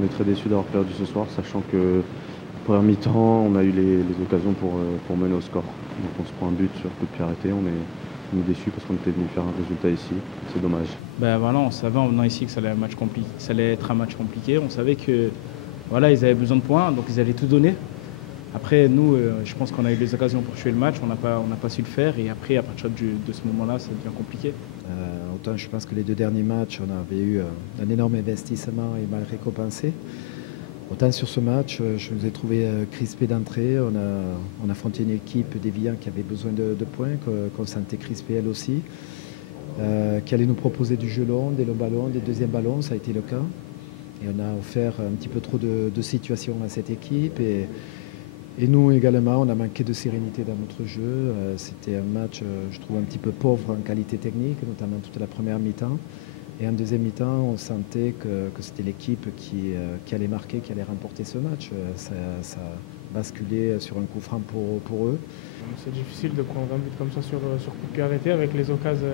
On est très déçus d'avoir perdu ce soir, sachant que première mi-temps, on a eu les occasions pour mener au score. Donc on se prend un but sur coup de pied arrêté, on est déçus parce qu'on était venu faire un résultat ici. C'est dommage. Ben voilà, on savait en venant ici que ça allait être un match compliqué. On savait que voilà, ils avaient besoin de points, donc ils allaient tout donner. Après, nous, je pense qu'on a eu des occasions pour tuer le match, on n'a pas su le faire. Et après, à partir de ce moment-là, ça devient compliqué. Autant je pense que les deux derniers matchs, on avait eu un énorme investissement et mal récompensé. Autant sur ce match, je nous ai trouvé crispé d'entrée. On a affronté une équipe d'Évian qui avait besoin de points, qu'on sentait crispé elle aussi, qui allait nous proposer du jeu long, des longs ballons, des deuxièmes ballons, ça a été le cas. Et on a offert un petit peu trop de situations à cette équipe. Et nous également, on a manqué de sérénité dans notre jeu. C'était un match, je trouve, un petit peu pauvre en qualité technique, notamment toute la première mi-temps. Et en deuxième mi-temps, on sentait que c'était l'équipe qui allait marquer, qui allait remporter ce match. Ça basculait sur un coup franc pour eux. C'est difficile de prendre un but comme ça sur coup de pied arrêté avec les occasions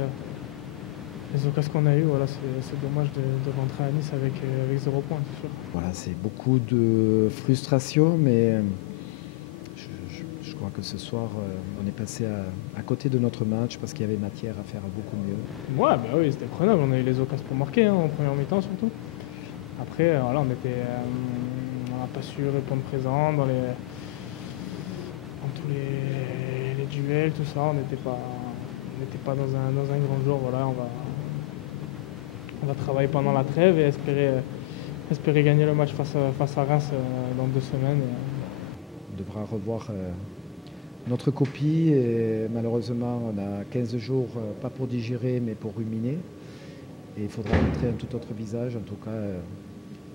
qu'on a eues. Voilà, c'est dommage de rentrer à Nice avec 0 points, c'est sûr. Voilà, c'est beaucoup de frustration, mais je crois que ce soir, on est passé à côté de notre match parce qu'il y avait matière à faire beaucoup mieux. Ouais, bah oui, c'était prenable. On a eu les occasions pour marquer, en première mi-temps surtout. Après, voilà, on n'a pas su répondre présent dans tous les duels, tout ça. On n'était pas dans un grand jour. Voilà, on va travailler pendant la trêve et espérer gagner le match face à Reims dans 2 semaines. On devra revoir notre copie et malheureusement on a 15 jours, pas pour digérer mais pour ruminer. Et il faudra montrer un tout autre visage, en tout cas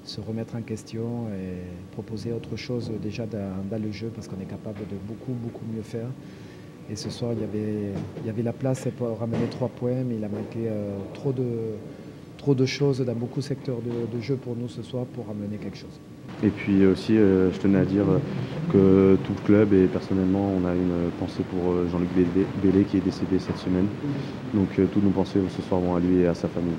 se remettre en question et proposer autre chose déjà dans le jeu parce qu'on est capable de beaucoup mieux faire. Et ce soir il y avait la place pour ramener 3 points mais il a manqué trop de choses dans beaucoup de secteurs de jeu pour nous ce soir pour ramener quelque chose. Et puis aussi, je tenais à dire que tout le club et personnellement, on a une pensée pour Jean-Luc Bellé qui est décédé cette semaine. Donc toutes nos pensées ce soir vont à lui et à sa famille.